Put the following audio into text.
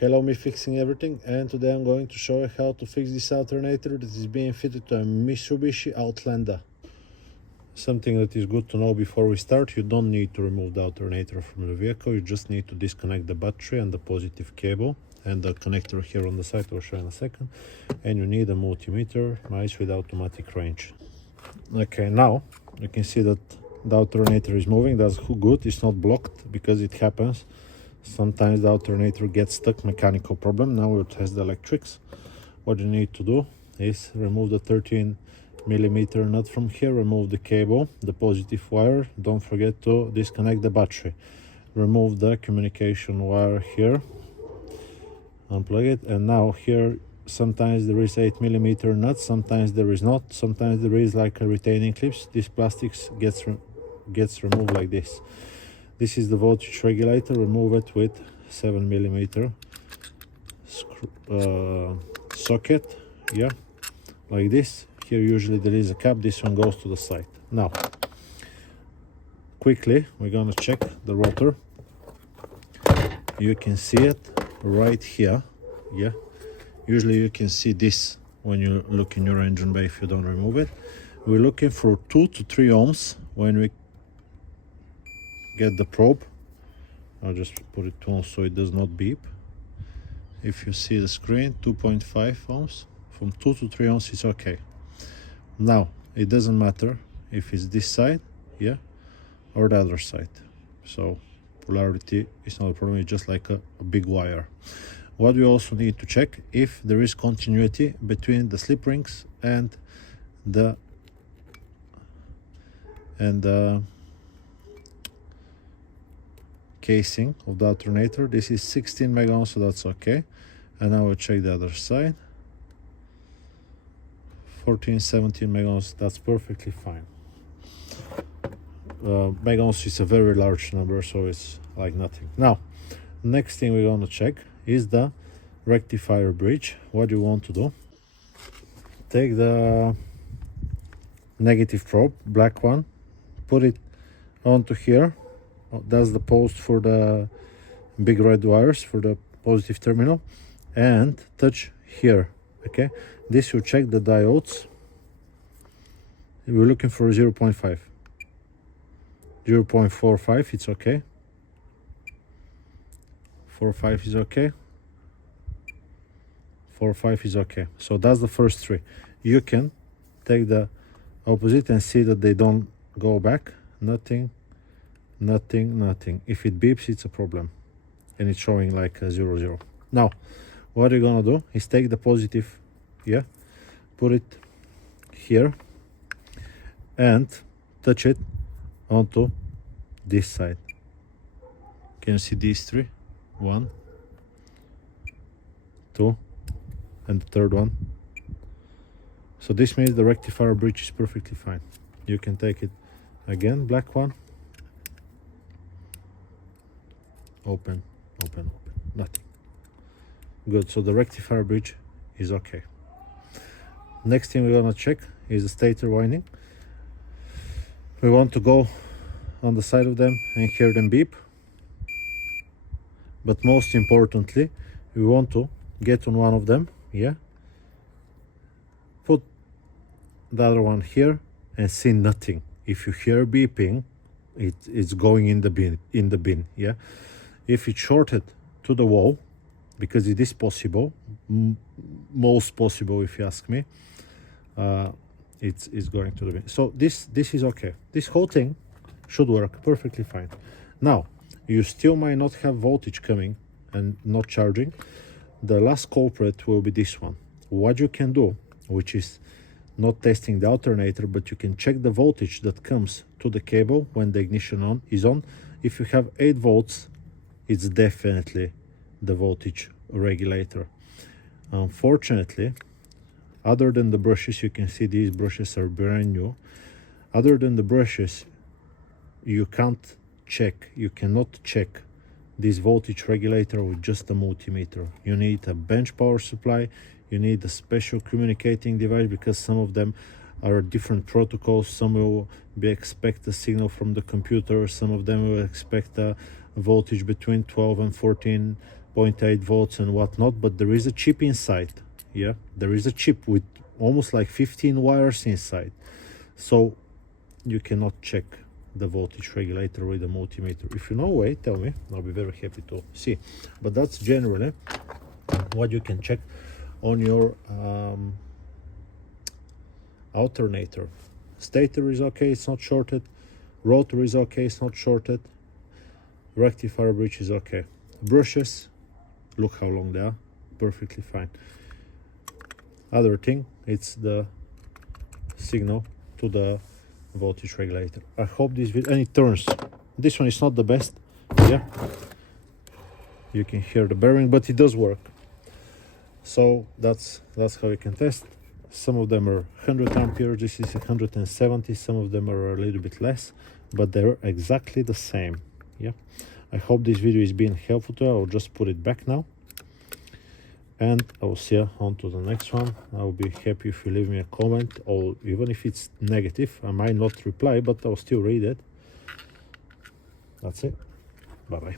Hello, me fixing everything, and today I'm going to show you how to fix this alternator that is being fitted to a Mitsubishi Outlander. Something that is good to know before we start: you don't need to remove the alternator from the vehicle, you just need to disconnect the battery and the positive cable and the connector here on the side, I'll show you in a second. And you need a multimeter, nice with automatic range. Okay, now you can see that the alternator is moving. That's good, it's not blocked, because it happens. Sometimes the alternator gets stuck, mechanical problem. Now we'll test the electrics. What you need to do is remove the 13mm nut from here, remove the cable, the positive wire. Don't forget to disconnect the battery. Remove the communication wire here, unplug it, and now here sometimes there is 8mm nut, sometimes there is not, sometimes there is like a retaining clips. This plastics gets removed like this. This is the voltage regulator. Remove it with 7mm socket, yeah, like this. Here usually there is a cap, this one goes to the side. Now quickly we're gonna check the rotor. You can see it right here, yeah. Usually you can see this when you look in your engine bay if you don't remove it. We're looking for 2 to 3 ohms when we get the probe. I'll just put it on so it does not beep. If you see the screen, 2.5 ohms. From 2 to 3 ohms is okay. Now it doesn't matter if it's this side, yeah, or the other side. So polarity is not a problem, it's just like a big wire. What we also need to check if there is continuity between the slip rings and the casing of the alternator. This is 16 megaohms, so that's okay. And now we'll check the other side. 14, 17 megaohms, that's perfectly fine. Megaohms is a very large number, so it's like nothing. Now, next thing we're gonna check is the rectifier bridge. What you want to do: take the negative probe, black one, put it onto here. That's the post for the big red wires for the positive terminal, and touch here. Okay, this will check the diodes. We're looking for 0.5, 0.45, it's okay. 4.5 is okay. 4.5 is okay. So that's the first 3. You can take the opposite and see that they don't go back. Nothing, nothing, nothing. If it beeps, it's a problem, and it's showing like a 0, 0. Now what you're gonna do is take the positive, yeah, put it here and touch it onto this side. Can you see these 3? 1, 2, and the third one. So this means the rectifier bridge is perfectly fine. You can take it again, black one, open, open, open, nothing. Good, so the rectifier bridge is okay. Next thing we're gonna check is the stator winding. We want to go on the side of them and hear them beep. But most importantly, we want to get on one of them, yeah, put the other one here and see nothing. If you hear beeping, it's going in the bin, yeah. If it's shorted to the wall, because it is possible, most possible if you ask me, it's going to the bin. So this is okay. This whole thing should work perfectly fine. Now you still might not have voltage coming and not charging. The last culprit will be this one. What you can do, which is not testing the alternator, but you can check the voltage that comes to the cable when the ignition is on. If you have 8 volts, it's definitely the voltage regulator. Unfortunately, other than the brushes, you can see these brushes are brand new. Other than the brushes, you can't check, you cannot check this voltage regulator with just a multimeter. You need a bench power supply, you need a special communicating device, because some of them are different protocols. Some will expect a signal from the computer, some of them will expect a voltage between 12 and 14 0.8 volts and whatnot, but there is a chip inside. Yeah, there is a chip with almost like 15 wires inside, so you cannot check the voltage regulator with a multimeter. If you know a way, tell me, I'll be very happy to see. But that's generally what you can check on your alternator. Stator is okay, it's not shorted. Rotor is okay, it's not shorted. Rectifier bridge is okay. Brushes, look how long they are, perfectly fine. Other thing, it's the signal to the voltage regulator. I hope this video, and it turns. This one is not the best. Yeah, you can hear the bearing, but it does work. So that's how you can test. Some of them are 100 amperes, this is 170, some of them are a little bit less, but they're exactly the same. Yeah, I hope this video is being helpful to you. I'll just put it back now, and I will see you on to the next one. I'll be happy if you leave me a comment, or even if it's negative, I might not reply, but I'll still read it. That's it. Bye bye.